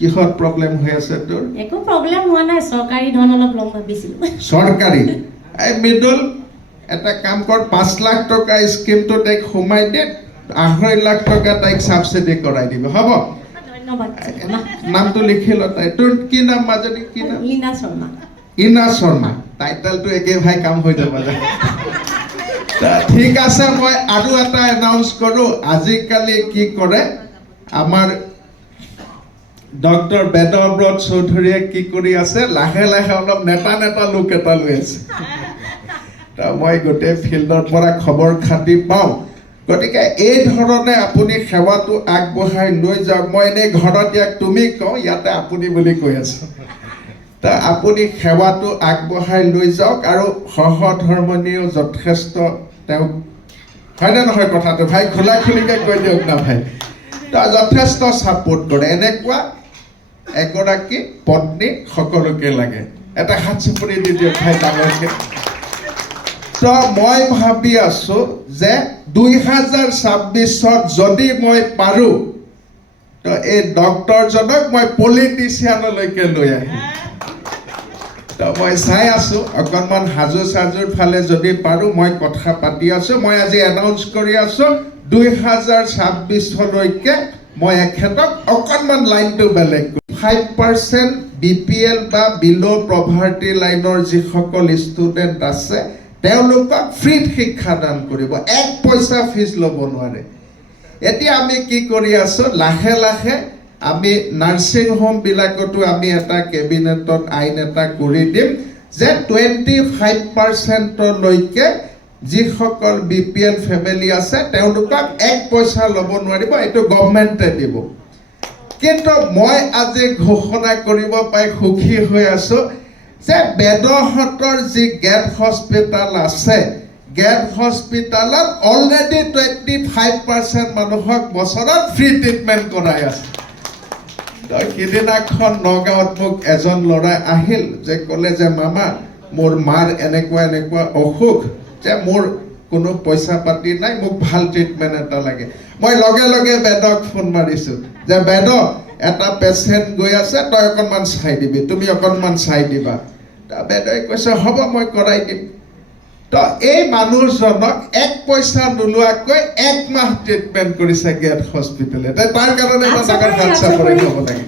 কিহত প্ৰব্লেম হৈ আছে তোৰ? একো প্ৰব্লেম হোৱা নাই, চৰকাৰী ধন অলপ ল'ম ভাবিছিলোঁ। চৰকাৰী এই মিডল এটা কাম কৰ, 5 লাখ টকা স্কিমটো তাইক সোমাই দে, 2.5 লাখ টকা তাইক সাবসিডি কৰাই দিব, হ'ব? ধন্যবাদ। নামটো লিখি ল তাই। তোৰ কি নাম মাজনী? কি নাম? লীনা শৰ্মা। ইনা শৰ্মা। টাইটেলটো একে ভাই কাম হৈ যাব লাগে। ঠিক আছে, মই আৰু এটা এনাউন্স কৰোঁ। আজিকালি কি কৰে আমাৰ ডক্টৰ বেদব্ৰত চৌধুৰীয়ে কি কৰি আছে, লাহে লাহে অলপ নেতা লোক এটা লৈ আছে। মই গোটেই ফিল্ডৰ পৰা খবৰ খাতি পাওঁ। গতিকে এই ধৰণে আপুনি সেৱাটো আগবঢ়াই লৈ যাওক। মই এনেই ঘৰত ইয়াক তুমি কওঁ, ইয়াতে আপুনি বুলি কৈ আছো। আপুনি সেৱাটো আগবঢ়াই লৈ যাওক আৰু সহধৰ্মণীয় যথেষ্ট তেওঁক, হয়নে নহয় কথাটো ভাই? খোলাখুলিকৈ কৈ দিয়ক না ভাই। যথেষ্ট ছাপোৰ্ট কৰে। এনেকুৱা এগৰাকী পত্নী সকলোকে লাগে। এটা হাত চাপৰি দি দিয়ক ভাই ডাঙৰকে। মই ভাবি আছো যে 2026ত যদি মই পাৰো এই ডক্টৰজনক মই পলিটিচিয়ানলৈকে লৈ আহিম। মই চাই আছো অকণমান হাজো চাজুৰ ফালে যদি পাৰো, মই কথা পাতি আছো। মই আজি এনাউন্স কৰি আছো 2026লৈকে মই এখেতক অকণমান লাইনটো বেলেগ 5% BPL বা বিলো পভাৰ্টি লাইনৰ যিসকল ষ্টুডেণ্ট আছে তেওঁলোকক ফ্ৰীত শিক্ষাদান কৰিব, 1 পইচা ফিজ ল'ব নোৱাৰে। এতিয়া আমি কি কৰি আছো, লাহে লাহে আমি নাৰ্ছিং হোম বিলাকতো আমি এটা কেবিনেটত আইন এটা কৰি দিম যে 25%লৈকে যিসকল BPL ফেমিলি আছে তেওঁলোকক 1 পইচা ল'ব নোৱাৰিব, এইটো গভৰ্ণমেণ্টে দিব। কিন্তু মই আজি ঘোষণা কৰিব পাই সুখী হৈ আছো যে বেদহঁতৰ যি গেট হস্পিটাল আছে, গেট হস্পিটালত অলৰেডি 25% মানুহক বছৰত ফ্ৰী ট্ৰিটমেণ্ট কৰাই আছে। সিদিনাখন নগাঁৱত মোক এজন ল'ৰাই আহিল যে ক'লে যে মামা মোৰ মাৰ এনেকুৱা এনেকুৱা অসুখ, যে মোৰ কোনো পইচা পাতি নাই, মোক ভাল ট্ৰিটমেণ্ট এটা লাগে। মই লগে লগে বেদক ফোন মাৰিছো যে বেদ, এটা পেচেণ্ট গৈ আছে, তই অকণমান চাই দিবি, তুমি অকণমান চাই দিবা। বেদই কৈছে হ'ব মই কৰাই দিম। এই মানুহজনক 1 পইচা নোলোৱাকৈ 1 মাহ ট্ৰিটমেণ্ট কৰিছে গেট হস্পিটেলে। তাৰ কাৰণে ডাঙৰ হাত চাপৰি ল'ব লাগে।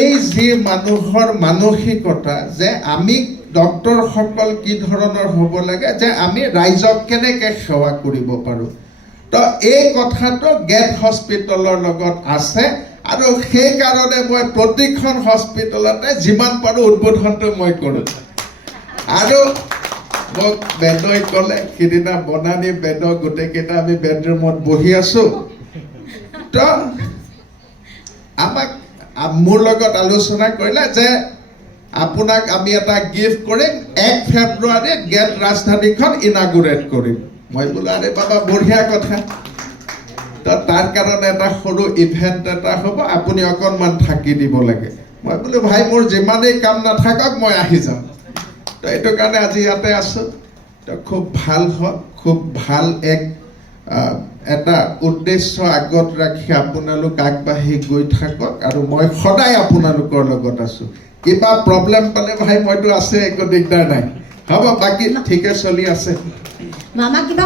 এই যি মানুহৰ মানসিকতা যে আমি ডক্টৰসকল কি ধৰণৰ হ'ব লাগে, যে আমি ৰাইজক কেনেকৈ সেৱা কৰিব পাৰোঁ। এই কথাটো গেট হস্পিটেলৰ লগত আছে আৰু সেইকাৰণে মই প্ৰতিখন হস্পিটেলতে যিমান পাৰোঁ উদ্বোধনটো মই কৰোঁ। আৰু মোক বেদই ক'লে সিদিনা বনানী বেদ গোটেইকেইটা আমি বেডৰুমত বহি আছো, আমাক মোৰ লগত আলোচনা কৰিলে যে আপোনাক আমি এটা গিফ্ট কৰিম, 1 ফেব্ৰুৱাৰীত গেট ৰাজধানীখন ইনাগুৰেট কৰিম। মই বোলো আৰে বাবা বঢ়িয়া কথা। তাৰ কাৰণে এটা সৰু ইভেণ্ট এটা হ'ব, আপুনি অকণমান থাকি দিব লাগে। মই বোলো ভাই মোৰ যিমানেই কাম নাথাকক মই আহি যাম। এইটো কাৰণে আজি ইয়াতে আছো। খুব ভাল হওক, খুব ভাল এটা উদ্দেশ্য আগত ৰাখি আপোনালোক আগবাঢ়ি গৈ থাকক আৰু মই সদায় আপোনালোকৰ লগত আছো। কিবা প্ৰব্লেম পালে ভাই মইতো আছে, একো দিগদাৰ নাই, হ'ব? বাকী ঠিকে চলি আছে। মামা কিবা